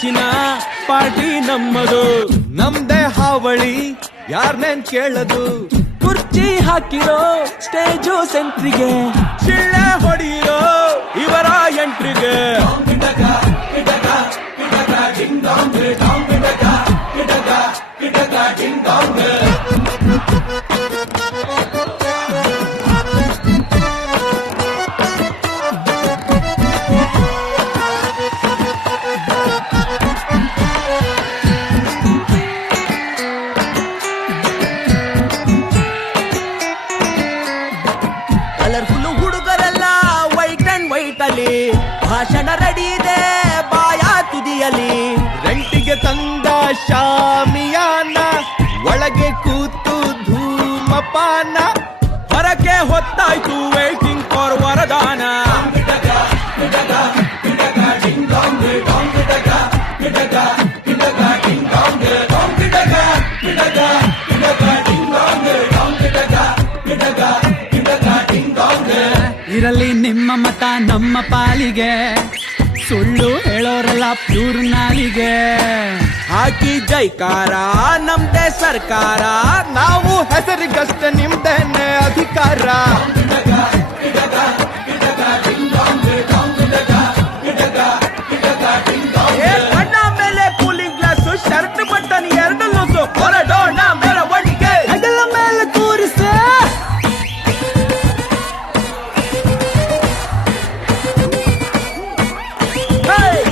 ನೆಚ್ಚಿನ ಪಾರ್ಟಿ ನಮ್ಮದು. ನಮ್ದೇ ಹಾವಳಿ ಯಾರ್ನೇನ್ ಕೇಳದು. ಕುರ್ಚಿ ಹಾಕಿರೋ ಸ್ಟೇಜು ಸೆಂಟ್ರಿಗೆ, ಚಿಳ್ಳೆ ಹೊಡಿರೋ ಇವರ ಎಂಟ್ರಿಗೆ. ಕಲರ್ಫುಲ್ ಹುಡುಗರೆಲ್ಲ ವೈಟ್ ಅಂಡ್ ವೈಟ್ ಅಲ್ಲಿ, ಭಾಷಣ ರೆಡಿ ಇದೆ ಬಾಯ ತುದಿಯಲಿ. ರೆಂಟಿಗೆ ತಂದ ಶಾಮಿಯಾನ, ಒಳಗೆ ಕೂತು ಧೂಮಪಾನ. ಹೊರಗೆ ಹೊತ್ತಾಯ್ತು ವೈಟಿಂಗ್ ಫಾರ್ ವರದಾನ. ಇರಲಿ ನಿಮ್ಮ ಮತ ನಮ್ಮ ಪಾಲಿಗೆ, ಸುಳ್ಳು ಹೇಳೋರಲ್ಲ ಪ್ಯೂರ್ ನಾಲಿಗೆ. ಹಾಕಿ ಜೈಕಾರ ನಮ್ದೇ ಸರ್ಕಾರ, ನಾವು ಹೆಸರಿಗಷ್ಟೇ ನಿಮ್ದೇನೆ ಅಧಿಕಾರ. ಏ ಬಣ್ಣ ಮೇಲೆ ಕೂಲಿಂಗ್ ಗ್ಲಾಸ್, ಶರ್ಟ್ ಬಟನ್ ಎರಡು ಲೂಸು, ಹೊರಡೋಣ ಮೆರವಣಿಗೆ ಹೆಗಲ ಮೇಲೆ ಕೂರಿಸೆ.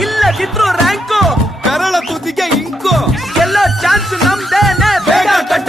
ಇಲ್ಲದಿದ್ರು ರ್ಯಾಂಕು, ಕರಳ ತುದಿಗೆ ಇಂಕು. ಗೆಲ್ಲೋ ಚಾನ್ಸ್ ನಮ್ದೇನೆ, ಬೇಗ ಕಟ್ಟ